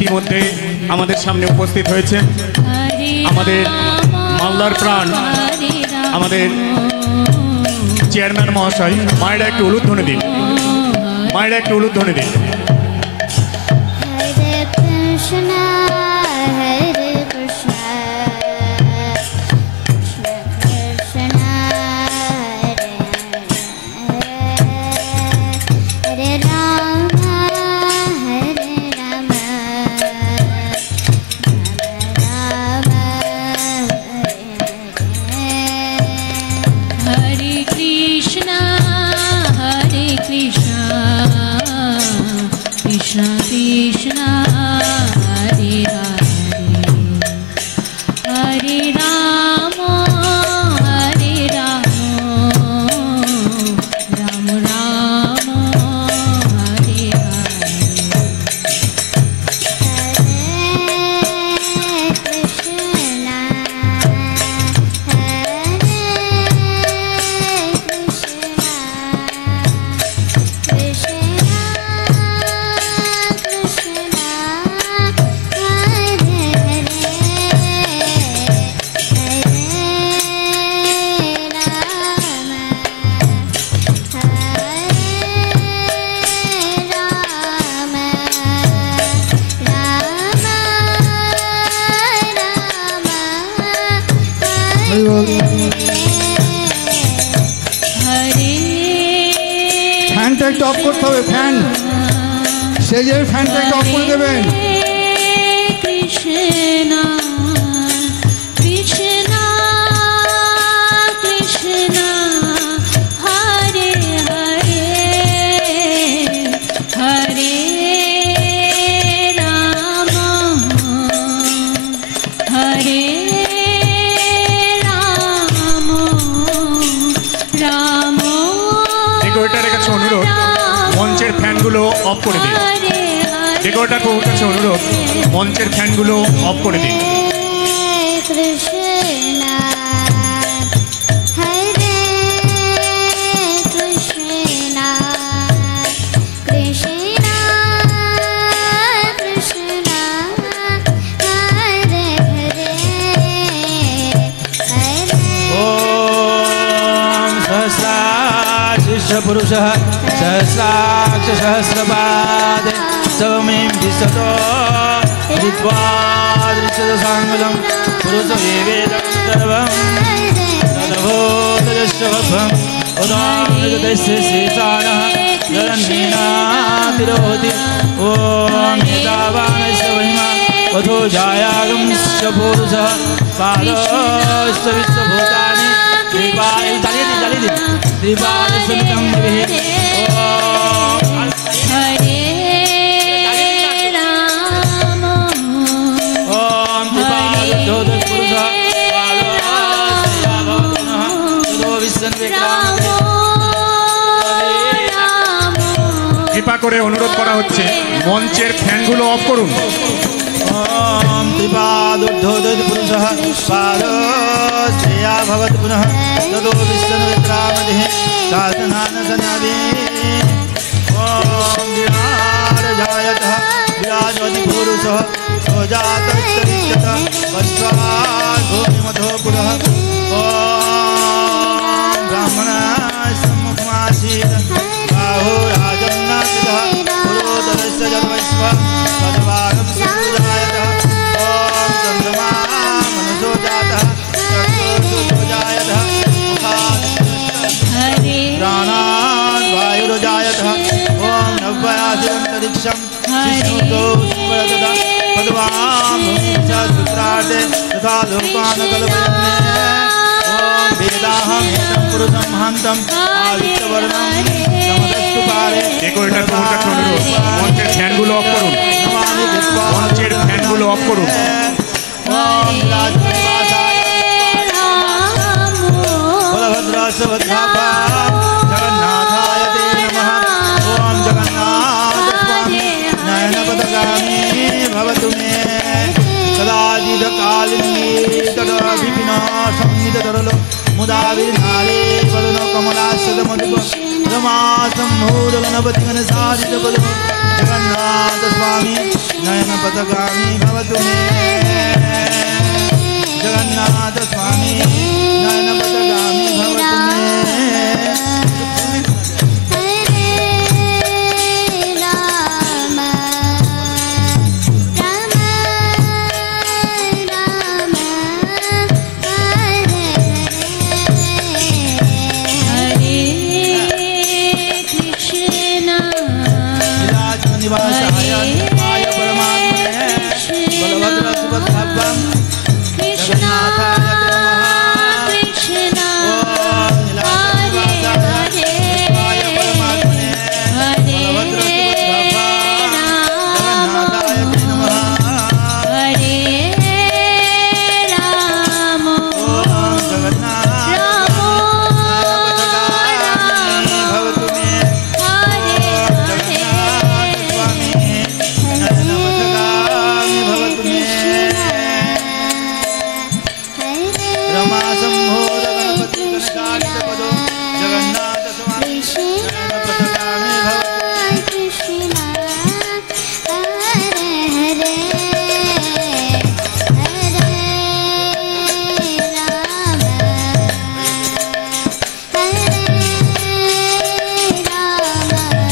ইতিমধ্যে আমাদের সামনে উপস্থিত হয়েছেন আমাদের মালদার প্রাণ আমাদের চেয়ারম্যান মহাশয়। মায়েরা একটু উলুধ্বনি দিন, মায়েরা একটু উলুধ্বনি দিন। ফ্যানটা একটু অফ করতে হবে, ফ্যান সেই যে ফ্যানটা একটু অফ করে দেবেন। কৃষ্ণ কৃষ্ণ কৃষ্ণ হরে হরে হরে রাম হরে রাম রাম। ডেকোরেটরের কাছে অনুরোধ মঞ্চের ফ্যানগুলো অফ করে দিন। ডেকোরেটর প্রভুর কাছে অনুরোধ মঞ্চের ফ্যানগুলো অফ করে দিন। पुरुषः सहस्राक्ष सहस्रपाद सौम्यं दिशतो द्विद्वादृशदशाङ्गुलं पुरुषमेवेदं सर्वं तदभूतदस्य भवम् उदाहृतस्य शेषाणः जलन्नीनातिरोहति ॐ एतावानस्य महिमा अथो जायागंस्य पुरुषः पादश्च विश्वभूतानि त्रिपादि त्रिपादसमितं दिवे हरे राम ॐ त्रिपादोदपुरुषः पादश्च ततो विष्णुविक्रामः। কৃপা করে অনুরোধ করা হচ্ছে মঞ্চের ফ্যানগুলো অফ করুন। ॐ त्रिपादोद्धोदपुरुषः पादश्रेया भवति पुनः ततो विष्णुविक्रामदेः शासनानसनाभि। ॐ विराजयतः विराजवति पुरुषः स्वजातश्चरिष्यतः पश्चाद्भूमिमथो पुरः। ॐ ब्राह्मणः सम्मुखमासीत् बाहो राजन्नाथितः पुरोदरस्य जन्मस्व पदवारं सुजायतः। ॐ चन्द्रमा मनसो जातः चक्षुर्जायतः प्राणान् वायुर्जायतः। ॐ नव्यासिरन्तरिक्षं शिशुतो स्मरतः पद्वां सूत्रार्थे तथा लोकान् कल्पयन्ने। ॐ वेदाहमेतं पुरुषं हन्तं आदित्यवर्णं समदस्तु पारे। ডেকোরেটর প্রভুর কাছে অনুরোধ মঞ্চের ফ্যানগুলো অফ করুন। মঞ্চের ফ্যানগুলো অফ করুন। जगन्नाथाय ते नमः। ॐ जगन्नाथस्वामी नयनपथगामी भवतु मे कदाचिदकालिनी तदभिपिना संहिततरलो मुदाविर्नाले वदनो कमलासदमधुप रमासम्भूर गणपति गणसारित बलो जगन्नाथ स्वामी नयन पथगामी भवतु मे जगन्नाथ स्वामी नयन पथगामी भवतु मे निवासाय निवाय परमात्मने बलभद्र सुभद्राभ्यां जगन्नाथाय नमः ओम नीलाचलनिवासाय निवाय परमात्मने बलभद्र सुभद्राभ्यां जगन्नाथाय नमः हरे राम ओम जगन्नाथ भवतु मे रमासम्भोर गणपति गणसारित पदो जगन्नाथ स्वामी नयन पथगामी भवतु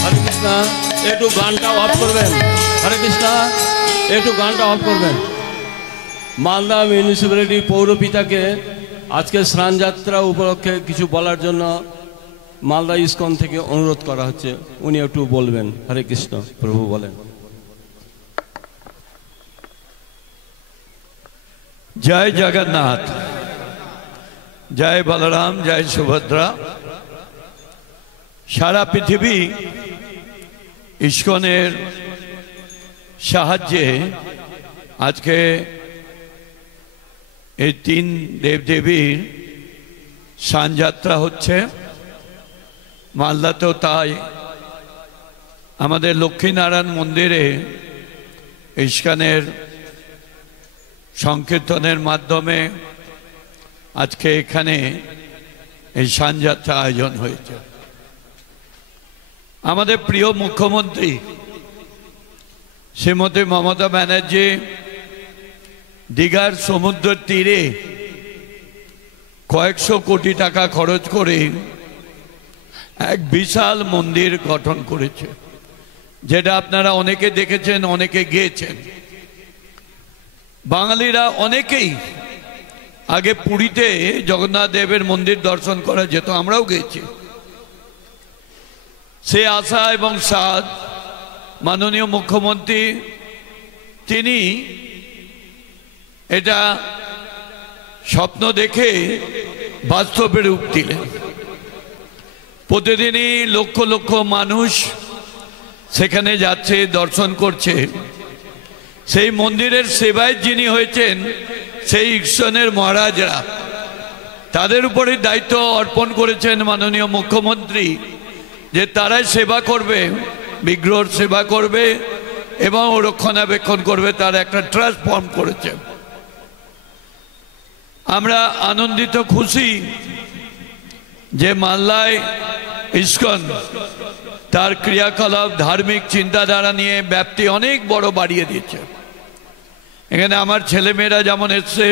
হরে কৃষ্ণ একটু গানটা অফ করবেন হরে কৃষ্ণ একটু গানটা অফ করবেন মালদা মিউনিসিপ্যালিটি পৌরপিতাকে আজকে স্নান যাত্রা উপলক্ষে কিছু বলার জন্য মালদা ইসকন থেকে অনুরোধ করা হচ্ছে উনি একটু বলবেন হরে কৃষ্ণ প্রভু বলেন जय जगन्नाथ जय बलराम जय सुभद्रा सारा पृथिवी इस्कনের সাহায্যে আজকে এই তিন দেবদেবীর স্নানযাত্রা হচ্ছে মালদাতেও তাই আমাদের লক্ষ্মীনারায়ণ মন্দিরে ইস্কনের সংকীর্তনের মাধ্যমে আজকে এখানে এই স্নানযাত্রা আয়োজন হয়েছে আমাদের প্রিয় মুখ্যমন্ত্রী শ্রীমতী মমতা ব্যানার্জি দীঘার সমুদ্র তীরে কয়েকশো কোটি টাকা খরচ করে এক বিশাল মন্দির গঠন করেছে যেটা আপনারা অনেকে দেখেছেন অনেকে গিয়েছেন বাঙালিরা অনেকেই আগে পুরীতে জগন্নাথ দেবের মন্দির দর্শন করা যেত আমরাও গেছি সে আশা এবং সাধ মাননীয় মুখ্যমন্ত্রী তিনি এটা স্বপ্ন দেখে বাস্তবে রূপ দিলেন প্রতিদিনই লক্ষ লক্ষ মানুষ সেখানে যাচ্ছে দর্শন করছে সেই মন্দিরের সেবায় যিনি হয়েছেন সেই ইস্কনের মহারাজরা তাদের উপরে দায়িত্ব অর্পণ করেছেন মাননীয় মুখ্যমন্ত্রী যে তারাই সেবা করবে বিগ্রহ সেবা করবে এবং রক্ষণাবেক্ষণ করবে তার একটা ট্রাস্ট ফর্ম করেছে আমরা আনন্দিত খুশি যে মালদায় ইস্কন তার ক্রিয়াকলাপ ধার্মিক চিন্তাধারা নিয়ে ব্যাপ্তি অনেক বড় বাড়িয়ে দিয়েছে এখানে আমার ছেলেমেয়েরা যেমন এসছে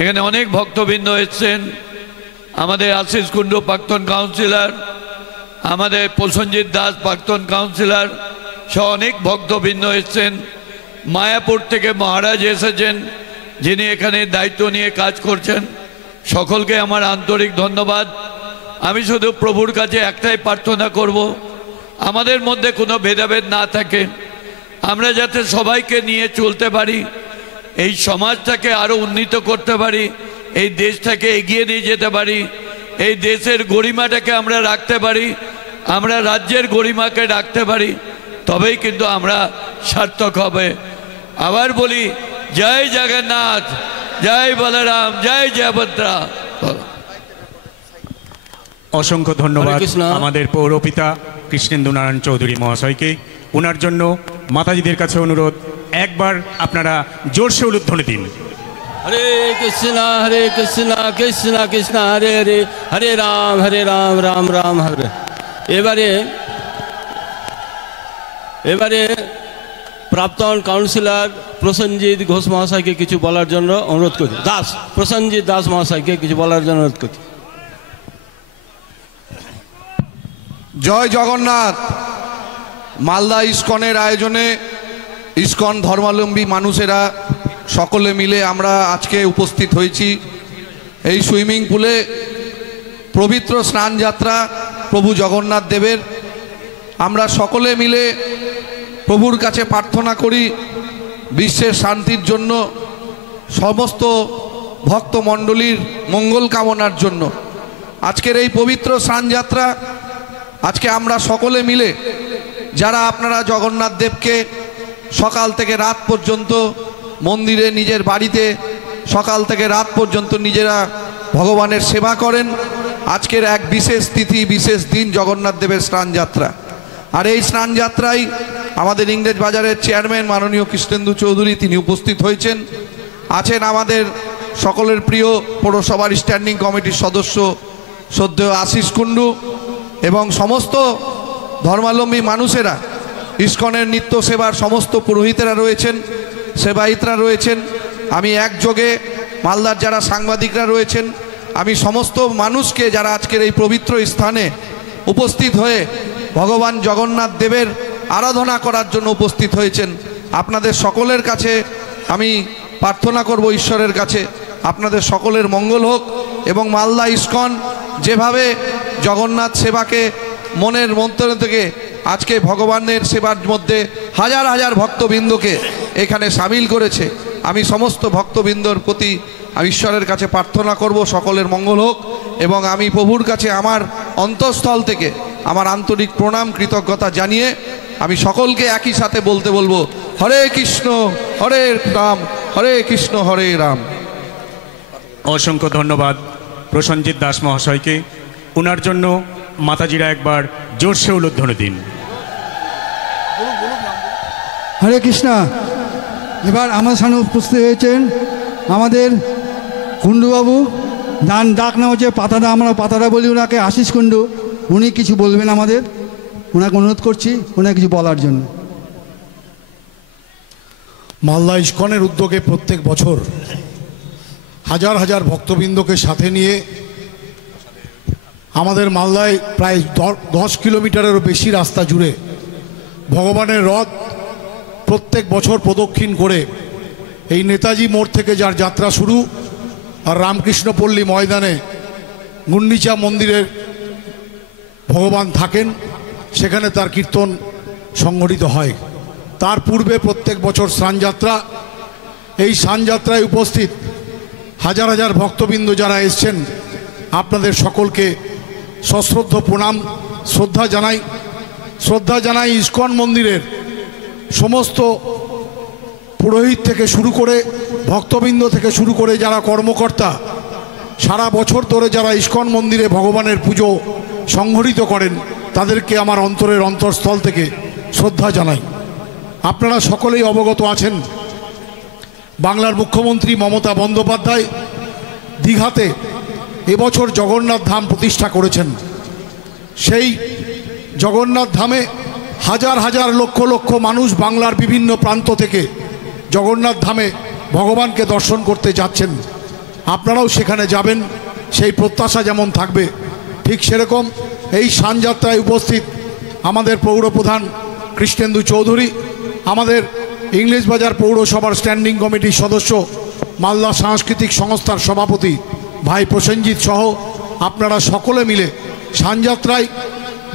এখানে অনেক ভক্তবৃন্দ এসছেন আমাদের আশিস কুণ্ডু প্রাক্তন কাউন্সিলর আমাদের প্রসেনজিৎ দাস প্রাক্তন কাউন্সিলর সহ অনেক ভক্তবৃন্দ এসছেন মায়াপুর থেকে মহারাজ এসেছেন যিনি এখানে দায়িত্ব নিয়ে কাজ করছেন সকলকে আমার আন্তরিক ধন্যবাদ আমি শুধু প্রভুর কাছে একটাই প্রার্থনা করব আমাদের মধ্যে কোনো ভেদাভেদ না থাকে আমরা যাতে সবাইকে নিয়ে চলতে পারি এই সমাজটাকে আরো উন্নীত করতে পারি এই দেশটাকে এগিয়ে নিয়ে যেতে পারি এই দেশের গরিমাটাকে আমরা রাখতে পারি আমরা রাজ্যের গরিমাকে রাখতে পারি তবেই কিন্তু আমরা সার্থক হবে আবার বলি জয় জগন্নাথ জয় বলরাম জয় জয়ভদ্রা অসংখ্য ধন্যবাদ হরে কৃষ্ণ। আমাদের পৌরপিতা কৃষ্ণেন্দু নারায়ণ চৌধুরী মহাশয়কে ওনার জন্য মাতাজিদের কাছে অনুরোধ একবার আপনারা জোরসে উলুধ্বনি দিন হরে কৃষ্ণ কৃষ্ণ কৃষ্ণ হরে হরে হরে রাম রাম রাম হরে এবারে প্রাক্তন কাউন্সিলর প্রসেনজিৎ ঘোষ মহাশয়কে কিছু বলার জন্য অনুরোধ করছি। প্রসেনজিৎ দাস মহাশয়কে কিছু বলার জন্য অনুরোধ করছি। জয় জগন্নাথ। মালদা ইস্কনের আয়োজনে ইস্কন ধর্মাবলম্বী মানুষেরা সকলে মিলে আমরা আজকে উপস্থিত হয়েছি এই সুইমিং পুলে। পবিত্র স্নান যাত্রা প্রভু জগন্নাথ দেবের। আমরা সকলে মিলে প্রভুর কাছে প্রার্থনা করি বিশ্বের শান্তির জন্য, সমস্ত ভক্তমণ্ডলীর মঙ্গল কামনার জন্য। আজকের এই পবিত্র স্নান যাত্রা আজকে আমরা সকলে মিলে যারা আপনারা জগন্নাথ দেবকে সকাল থেকে রাত পর্যন্ত মন্দিরে, নিজের বাড়িতে সকাল থেকে রাত পর্যন্ত নিজেরা ভগবানের সেবা করেন, আজকের এক বিশেষ তিথি, বিশেষ দিন জগন্নাথ দেবের স্নান যাত্রা। আর এই স্নান যাত্রায় আমাদের ইংরেজ বাজারের চেয়ারম্যান মাননীয় কৃষ্ণেন্দু চৌধুরী তিনি উপস্থিত হয়েছেন। আছেন আমাদের সকলের প্রিয় পৌরসভার স্ট্যান্ডিং কমিটির সদস্য শ্রদ্ধেয় আশিস কুণ্ডু এবং সমস্ত ধর্মাবলম্বী মানুষেরা, ইস্কনের নিত্য সেবার সমস্ত পুরোহিতেরা রয়েছেন, সেবায়িতরা রয়েছেন। আমি একযোগে মালদার যারা সাংবাদিকরা রয়েছেন, আমি সমস্ত মানুষকে যারা আজকের এই পবিত্র স্থানে উপস্থিত হয়ে ভগবান জগন্নাথ দেবের আরাধনা করার জন্য উপস্থিত হয়েছেন, আপনাদের সকলের কাছে আমি প্রার্থনা করব ঈশ্বরের কাছে আপনাদের সকলের মঙ্গল হোক এবং মালদা ইস্কন যেভাবে জগন্নাথ সেবাকে মনের মন্ত্র থেকে আজকে ভগবানের সেবার মধ্যে হাজার হাজার ভক্তবৃন্দকে এখানে সামিল করেছে, আমি সমস্ত ভক্তবৃন্দর প্রতি ঈশ্বরের কাছে প্রার্থনা করব সকলের মঙ্গল হোক। এবং আমি প্রভুর কাছে আমার অন্তঃস্থল থেকে আমার আন্তরিক প্রণাম কৃতজ্ঞতা জানিয়ে আমি সকলকে একই সাথে বলতে বলবো, হরে কৃষ্ণ হরে রাম, হরে কৃষ্ণ হরে রাম। অসংখ্য ধন্যবাদ প্রসেনজিৎ দাস মহাশয়কে। ওনার জন্য মাতাজিরা একবার জোরসে উলুধ্বনি দিন। হরে কৃষ্ণ। এবার আমার সামনে উপস্থিত হয়েছেন আমাদের কুণ্ডুবাবু, ডাক নাম হচ্ছে পাতাদা, আমরা পাতাদা বলি ওনাকে, আশিস কুণ্ডু। উনি কিছু বলবেন আমাদের, ওনাকে অনুরোধ করছি ওনাকে কিছু বলার জন্য। মালদা ইস্কনের উদ্যোগে প্রত্যেক বছর হাজার হাজার ভক্তবৃন্দকে সাথে নিয়ে আমাদের মালদায় প্রায় 10 কিলোমিটারেরও বেশি রাস্তা জুড়ে ভগবানের রথ প্রত্যেক বছর প্রদক্ষিণ করে এই নেতাজি মোড় থেকে যার যাত্রা শুরু আর রামকৃষ্ণপল্লী ময়দানে গুন্ডিচা মন্দিরের ভগবান থাকেন, সেখানে তার কীর্তন সংগঠিত হয়। তার পূর্বে প্রত্যেক বছর স্নানযাত্রা, এই স্নানযাত্রায় উপস্থিত হাজার হাজার ভক্তবৃন্দ যারা এসছেন আপনাদের সকলকে সশ্রদ্ধ প্রণাম শ্রদ্ধা জানাই ইস্কন মন্দিরের সমস্ত পুরোহিত থেকে শুরু করে ভক্তবৃন্দ থেকে শুরু করে যারা কর্মকর্তা সারা বছর ধরে যারা ইস্কন মন্দিরে ভগবানের পুজো সংগঠিত করেন তাদেরকে আমার অন্তরের অন্তঃস্থল থেকে শ্রদ্ধা জানাই। আপনারা সকলেই অবগত আছেন বাংলার মুখ্যমন্ত্রী মমতা বন্দ্যোপাধ্যায় দীঘাতে এবছর জগন্নাথ ধাম প্রতিষ্ঠা করেছেন। সেই জগন্নাথ ধামে হাজার হাজার লক্ষ লক্ষ মানুষ বাংলার বিভিন্ন প্রান্ত থেকে জগন্নাথ ধামে ভগবানকে দর্শন করতে যাচ্ছেন। আপনারাও সেখানে যাবেন, সেই প্রত্যাশা যেমন থাকবে ঠিক সেরকম এই স্নানযাত্রায় উপস্থিত আমাদের পৌরপ্রধান কৃষ্ণেন্দু চৌধুরী, আমাদের ইংলিশ বাজার পৌরসভার স্ট্যান্ডিং কমিটির সদস্য, মালদা সাংস্কৃতিক সংস্থার সভাপতি ভাই প্রসেনজিৎ সহ আপনারা সকলে মিলে স্নানযাত্রায়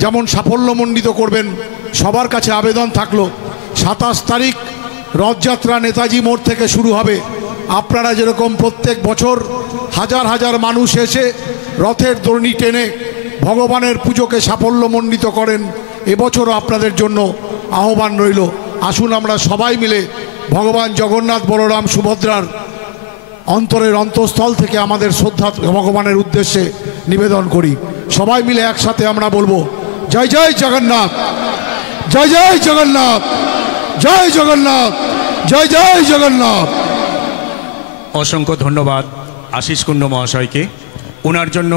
যেমন সাফল্যমণ্ডিত করবেন, সবার কাছে আবেদন থাকলো 27 তারিখ রথযাত্রা নেতাজি মোড় থেকে শুরু হবে। আপনারা যেরকম প্রত্যেক বছর হাজার হাজার মানুষ এসে রথের দড়ি টেনে ভগবানের পুজোকে সাফল্যমণ্ডিত করেন, এবছরও আপনাদের জন্য আহ্বান রইল। আসুন আমরা সবাই মিলে ভগবান জগন্নাথ বলরাম সুভদ্রার অন্তরের অন্তঃস্থল থেকে আমাদের শ্রদ্ধা ভগবানের উদ্দেশ্যে নিবেদন করি। সবাই মিলে একসাথে আমরা বলবো, জয় জয় জগন্নাথ, জয় জয় জগন্নাথ, জয় জগন্নাথ, জয় জয় জগন্নাথ। অসংখ্য ধন্যবাদ আশিস কুণ্ডু মহাশয়কে। ওনার জন্য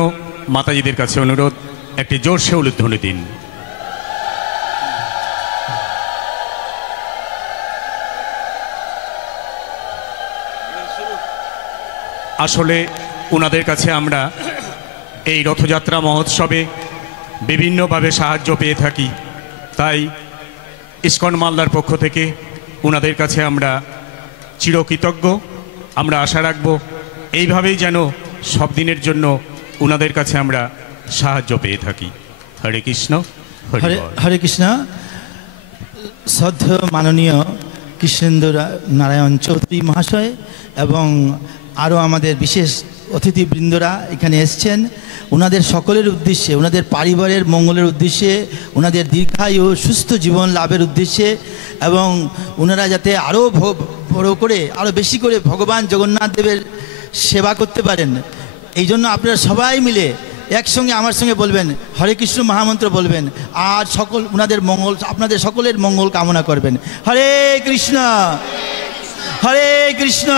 মাতাজিদের কাছে অনুরোধ, একটি জোরসে উলুধ্বনি দিন। আসলে ওনাদের কাছে আমরা এই রথযাত্রা মহোৎসবে বিভিন্নভাবে সাহায্য পেয়ে থাকি, তাই ইসকন মালদার পক্ষ থেকে ওনাদের কাছে আমরা চিরকৃতজ্ঞ। আমরা আশা রাখব এইভাবেই যেন সব দিনের জন্য ওনাদের কাছে আমরা সাহায্য পেয়ে থাকি। হরে কৃষ্ণ, হরে বল। হরে কৃষ্ণ। শ্রদ্ধেয় মাননীয় কৃষ্ণেন্দ্র নারায়ণ চৌধুরী মহাশয় এবং আরও আমাদের বিশেষ অতিথিবৃন্দরা এখানে এসছেন, ওনাদের সকলের উদ্দেশ্যে, ওনাদের পরিবারের মঙ্গলের উদ্দেশ্যে, ওনাদের দীর্ঘায়ু সুস্থ জীবন লাভের উদ্দেশ্যে এবং ওনারা যাতে আরও বড় করে আরও বেশি করে ভগবান জগন্নাথ দেবের সেবা করতে পারেন, এই জন্য আপনারা সবাই মিলে একসঙ্গে আমার সঙ্গে বলবেন হরে কৃষ্ণ মহামন্ত্র বলবেন আর সকল ওনাদের মঙ্গল, আপনাদের সকলের মঙ্গল কামনা করবেন। হরে কৃষ্ণ, হরে কৃষ্ণ,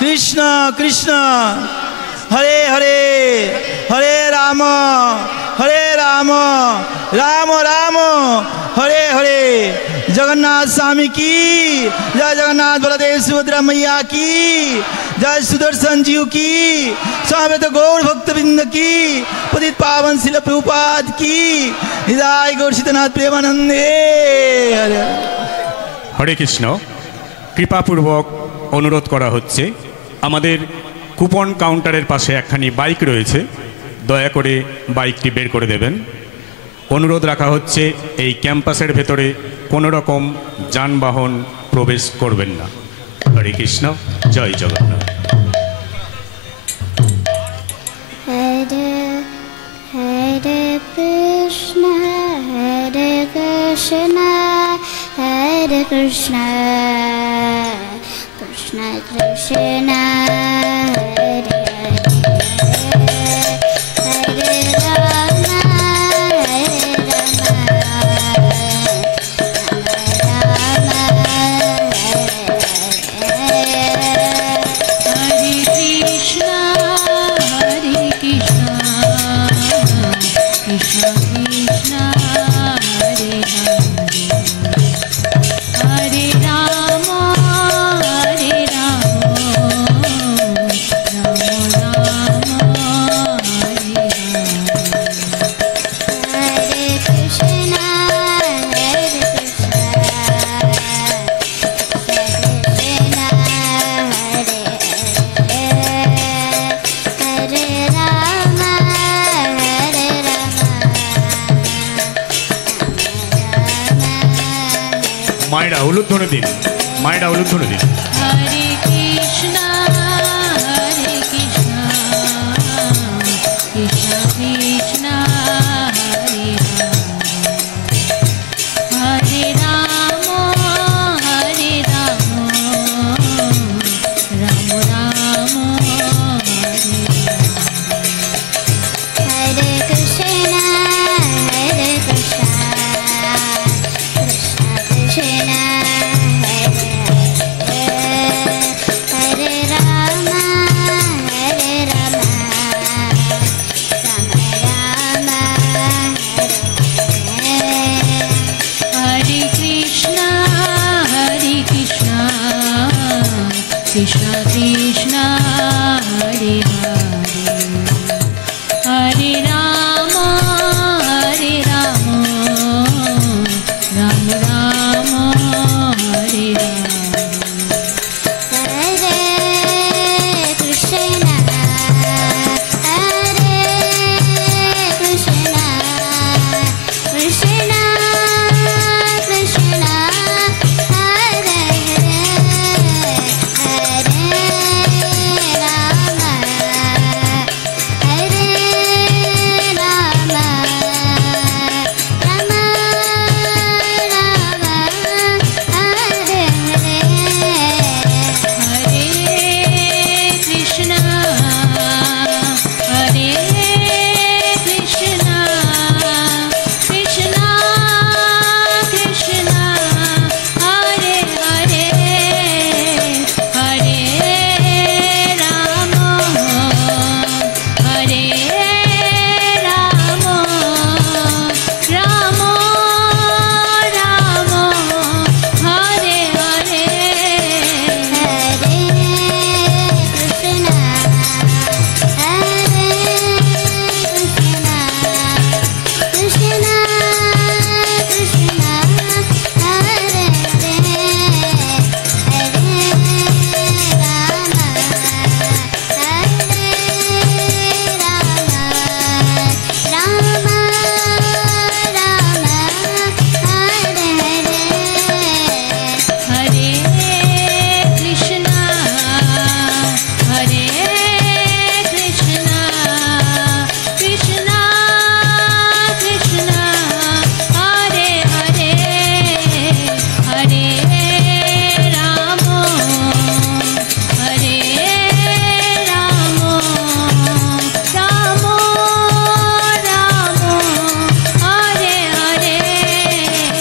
কৃষ্ণ কৃষ্ণ হরে হরে, হরে রাম, হরে রাম, রাম রাম হরে হরে। জগন্নাথ স্বামী কি জয়, জগন্নাথ বলদেব সুভদ্রা मैया की जय, सुदर्शन जीव की, स्वामित गौर भक्तबिंद की, पतित पावन शिल प्रभुपाद की, हृदय गौर सीतनाथ प्रेमानंदे। হরে কৃষ্ণ। কৃপাপূর্বক অনুরোধ করা হচ্ছে, আমাদের কুপন কাউন্টারের পাশে একখানি বাইক রয়েছে, দয়া করে বাইকটি বের করে দেবেন। অনুরোধ রাখা হচ্ছে এই ক্যাম্পাসের ভেতরে কোনো রকম যানবাহন প্রবেশ করবেন না। হরে কৃষ্ণ, জয় জগন্নাথ। হরে হরে কৃষ্ণ, হরে কৃষ্ণ, হরে কৃষ্ণ, কৃষ্ণ কৃষ্ণ হরে হরে, হরে রাম, হরে রাম, हरे कृष्णा हरे कृष्णा, कृष्णा कृष्णा हरे हरे, हरे राम हरे राम, राम राम हरे हरे। हरे कृष्ण, हरे कृष्ण, कृष्ण हरे हरे, हरे राम, हरे राम, মায়েরা উলুধ্বনি দিন, মায়েরা উলুধ্বনি দিন। हरे कृष्णा हरे कृष्णा, कृष्णा कृष्णा हरे हरे, हरे राम हरे राम, राम राम हरे हरे कृष्ण, हरे कृष्ण, कृष्ण कृष्ण हरे हरे,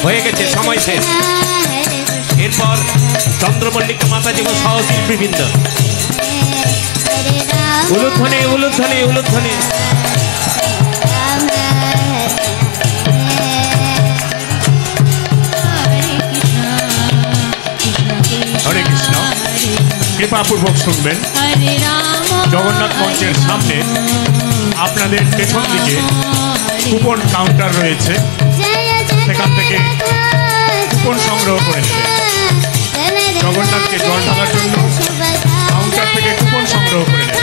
হয়ে গেছে, সময় শেষ। এরপর চন্দ্রমল্লিকা মাতাজি ও সহশিল্পীবৃন্দ। উলুধ্বনি উলুধ্বনি উলুধ্বনি। হরে কৃষ্ণ। কৃপাপূর্বক শুনবেন। জগন্নাথ মঞ্চের সামনে আপনাদের পেছন দিকে কুপন কাউন্টার রয়েছে, সেখান থেকে কুপন সংগ্রহ করে নেবেন। জগন্নাথকে জল ঢালার জন্য কাউন্টার থেকে কুপন সংগ্রহ করে নেবেন।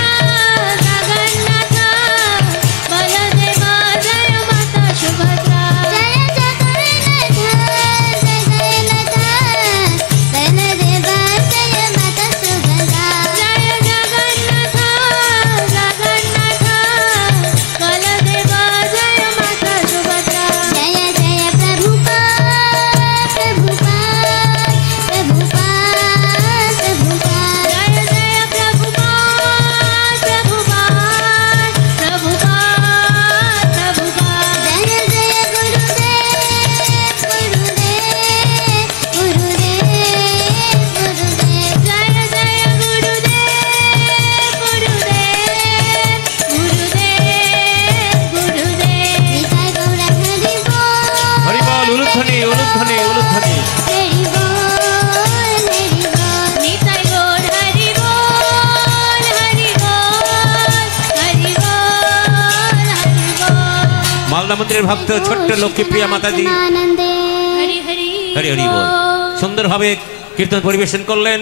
মালদা মন্দিরের ভক্ত ছোট্ট লক্ষ্মীপ্রিয়া মাতাজি হরি হরি বল সুন্দরভাবে কীর্তন পরিবেশন করলেন।